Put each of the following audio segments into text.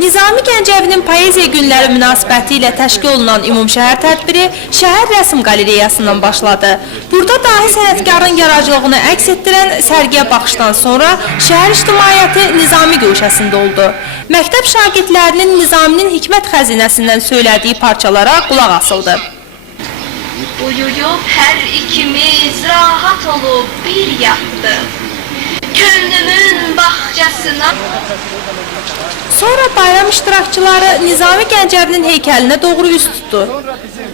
Nizami Gəncəvinin Poeziya Günləri münasibəti ilə təşkil olunan ümumşəhər tədbiri Şəhər Rəsm Qalereyasından başladı. Burada dahi sənətkarın yaradıcılığını əks etdirən sərgiyə baxışdan sonra şəhər ictimaiyyəti Nizami guşəsində oldu. Məktəb şagirdlərinin Nizaminin hikmət xəzinəsindən söylədiyi parçalara qulaq asıldı. Uyuyub hər ikimiz rahat olub bir yatdıq. Könlümün bağçasına. Sonra bayram iştirakçıları Nizami Gəncəvinin heykəlinə doğru üst tutdu. Sonra bizim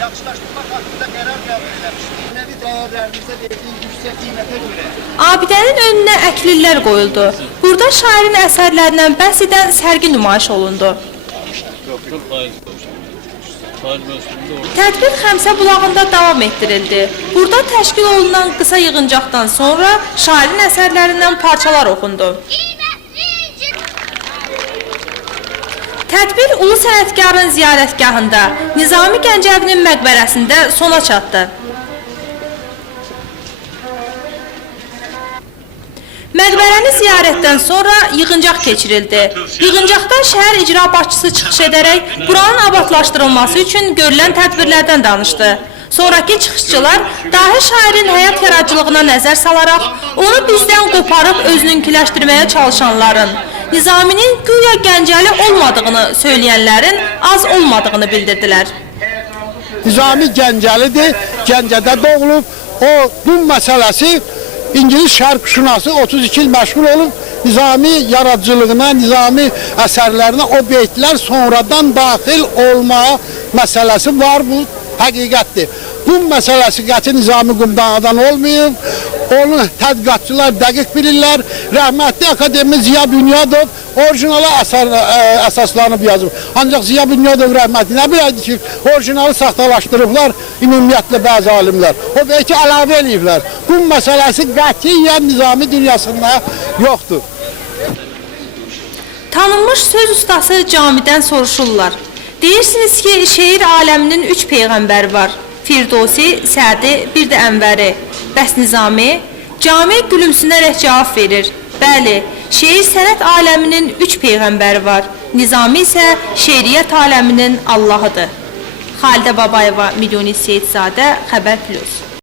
yaxşılaşdırmaq haqqında qərar qəbul eləmişdik. Mənəvi dəyərlərimizə verdiyi yüksək qiymətə görə. Abidənin önünə əklillər qoyuldu. Burada şairin əsərlərindən bəhs edən sərgi nümayiş olundu. Tədbir Xəmsə bulağında davam etdirildi. Burada təşkil olunan qısa yığıncaqdan sonra şairin əsərlərindən parçalar oxundu. Tədbir ulu sənətkarın ziyarətgahında Nizami Gəncəvinin məqbərəsində sona çatdı. Məqbərəni ziyarətdən sonra yığıncaq keçirildi. Yığıncaqdan şəhər icra başçısı çıxış edərək buranın abadlaşdırılması üçün görülən tədbirlərdən danışdı. Sonraki çıxışçılar dahi şairin həyat yaradıcılığına nəzər salaraq onu bizdən qoparıb özününkiləşdirməyə çalışanların, Nizaminin güya Gəncəli olmadığını söyləyənlərin az olmadığını bildirdilər. Nizami Gəncəlidir, Gəncədə doğulub. O, bu məsələsi İngilis şərqşünası 32 il məşğul olub. Nizami yaradıcılığına, Nizami əsərlərinə o beytlər sonradan daxil olma məsələsi var, bu həqiqətdir. Bu məsələsi qəti Nizami Qumdağıdan olmayıb. Onu tədqiqatçılar dəqiq bilirlər. Rəhmətli Akademi Ziya Bünyadov orijinala əsaslanıb yazıb. Ancaq Ziya Bünyadov rəhmətli nə biləydi ki, orijinalı saxtalaşdırıblar ümumiyyətlə bəzi alimlər. O beyti əlavə eləyiblər. Bu məsələsi qətiyyən Nizami dünyasında yoxdur. Tanınmış söz ustası camidən soruşurlar. Deyirsiniz ki, şeir aləminin 3 peyğəmbəri var. Firdovsi, Sədi, bir də Ənvəri. Bəs Nizami? Cami gülümsünərək cavab verir. Bəli, şeir sənət aləminin 3 peyğəmbəri var. Nizami isə şeiriyyət aləminin Allahıdır. Xalidə Babayeva, Milyoni Seyidzadə, Xəbər Plus.